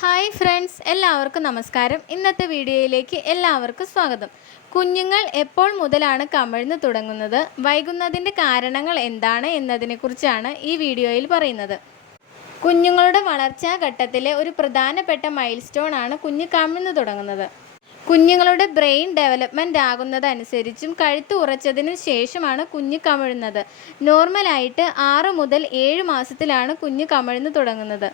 Hi friends എല്ലാവർക്കും നമസ്കാരം. ഇന്നത്തെ വീഡിയോയിലേക്ക് എല്ലാവർക്കും സ്വാഗതം. കുഞ്ഞുങ്ങൾ എപ്പോൾ മുതലാണ് കമിഴ്ന്ന് തുടങ്ങുന്നത്? വൈകുന്നതിന്റെ കാരണങ്ങൾ എന്താണ് എന്നതിനെക്കുറിച്ചാണ് ഈ വീഡിയോയിൽ പറയുന്നത്. കുഞ്ഞുങ്ങളുടെ വളർച്ചാ ഘട്ടത്തിലെ ഒരു പ്രധാനപ്പെട്ട മൈൽ ആണ് കുഞ്ഞ് കമിഴ്ന്ന് തുടങ്ങുന്നത്. കുഞ്ഞുങ്ങളുടെ ബ്രെയിൻ ഡെവലപ്മെന്റ് ആകുന്നതനുസരിച്ചും കഴുത്ത് ഉറച്ചതിനു ശേഷമാണ് കുഞ്ഞ് കമിഴുന്നത്. നോർമലായിട്ട് ആറ് മുതൽ ഏഴ് മാസത്തിലാണ് കുഞ്ഞ് കമിഴ്ന്ന് തുടങ്ങുന്നത്.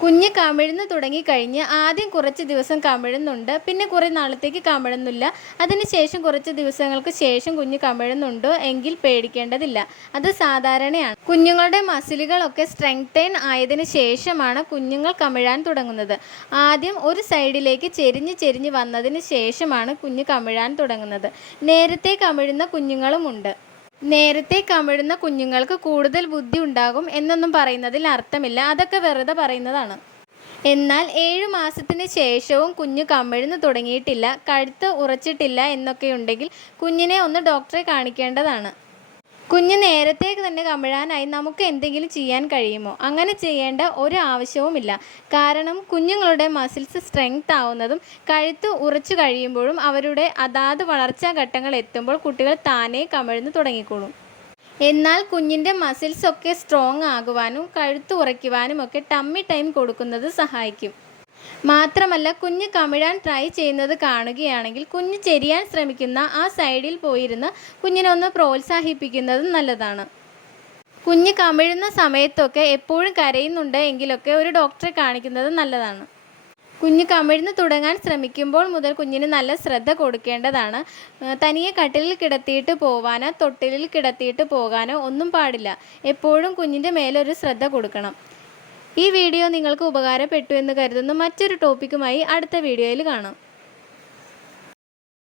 കുഞ്ഞ് കമിഴ്ന്ന് തുടങ്ങിക്കഴിഞ്ഞ് ആദ്യം കുറച്ച് ദിവസം കമിഴുന്നുണ്ട് പിന്നെ കുറേ നാളത്തേക്ക് കമിഴുന്നില്ല. അതിനുശേഷം കുറച്ച് ദിവസങ്ങൾക്ക് ശേഷം കുഞ്ഞ് കമിഴുന്നുണ്ടോ എങ്കിൽ പേടിക്കേണ്ടതില്ല. അത് സാധാരണയാണ്. കുഞ്ഞുങ്ങളുടെ മസിലുകളൊക്കെ സ്ട്രെങ്തേൺ ആയതിനു ശേഷമാണ് കുഞ്ഞുങ്ങൾ കമിഴാൻ തുടങ്ങുന്നത്. ആദ്യം ഒരു സൈഡിലേക്ക് ചെരിഞ്ഞ് ചെരിഞ്ഞ് വന്നതിന് ശേഷമാണ് കുഞ്ഞ് കമിഴാൻ തുടങ്ങുന്നത്. നേരത്തെ കമിഴുന്ന കുഞ്ഞുങ്ങളുമുണ്ട് നേരത്തെ കമിഴുന്ന കുഞ്ഞുങ്ങൾക്ക് കൂടുതൽ ബുദ്ധി ഉണ്ടാകും എന്നൊന്നും പറയുന്നതിൽ അർത്ഥമില്ല. അതൊക്കെ വെറുതെ പറയുന്നതാണ്. എന്നാൽ ഏഴു മാസത്തിന് ശേഷവും കുഞ്ഞ് കമിഴ്ന്ന് തുടങ്ങിയിട്ടില്ല. കഴുത്ത് ഉറച്ചിട്ടില്ല എന്നൊക്കെയുണ്ടെങ്കിൽ കുഞ്ഞിനെ ഒന്ന് ഡോക്ടറെ കാണിക്കേണ്ടതാണ്. കുഞ്ഞ് നേരത്തേക്ക് തന്നെ കമിഴാനായി നമുക്ക് എന്തെങ്കിലും ചെയ്യാൻ കഴിയുമോ? അങ്ങനെ ചെയ്യേണ്ട ഒരു ആവശ്യവുമില്ല. കാരണം കുഞ്ഞുങ്ങളുടെ മസിൽസ് സ്ട്രെങ്ത് ആവുന്നതും കഴുത്ത് ഉറച്ചു കഴിയുമ്പോഴും അവരുടെ അതാത് വളർച്ചാ ഘട്ടങ്ങൾ എത്തുമ്പോൾ കുട്ടികൾ താനേ കമിഴ്ന്ന് തുടങ്ങിക്കോളും. എന്നാൽ കുഞ്ഞിന്റെ മസിൽസ് ഒക്കെ സ്ട്രോങ് ആകുവാനും കഴുത്ത് ഉറയ്ക്കുവാനും ഒക്കെ ടമ്മി ടൈം കൊടുക്കുന്നത് സഹായിക്കും. മാത്രമല്ല കുഞ്ഞ് കമിഴാൻ ട്രൈ ചെയ്യുന്നത് കാണുകയാണെങ്കിൽ കുഞ്ഞ് ചെരിയാൻ ശ്രമിക്കുന്ന ആ സൈഡിൽ പോയിരുന്ന് കുഞ്ഞിനെ ഒന്ന് പ്രോത്സാഹിപ്പിക്കുന്നതും നല്ലതാണ്. കുഞ്ഞ് കമിഴുന്ന സമയത്തൊക്കെ എപ്പോഴും കരയുന്നുണ്ട് എങ്കിലൊക്കെ ഒരു ഡോക്ടറെ കാണിക്കുന്നത് നല്ലതാണ്. കുഞ്ഞ് കമിഴ്ന്ന് തുടങ്ങാൻ ശ്രമിക്കുമ്പോൾ മുതൽ കുഞ്ഞിന് നല്ല ശ്രദ്ധ കൊടുക്കേണ്ടതാണ്. തനിയെ കട്ടിലിൽ കിടത്തിയിട്ട് പോവാനോ തൊട്ടിലിൽ കിടത്തിയിട്ട് പോകാനോ ഒന്നും പാടില്ല. എപ്പോഴും കുഞ്ഞിന്റെ മേലൊരു ശ്രദ്ധ കൊടുക്കണം. ഈ വീഡിയോ നിങ്ങൾക്ക് ഉപകാരപ്പെട്ടു എന്ന് കരുതുന്നു. മറ്റൊരു ടോപ്പിക്കുമായി അടുത്ത വീഡിയോയിൽ കാണാം.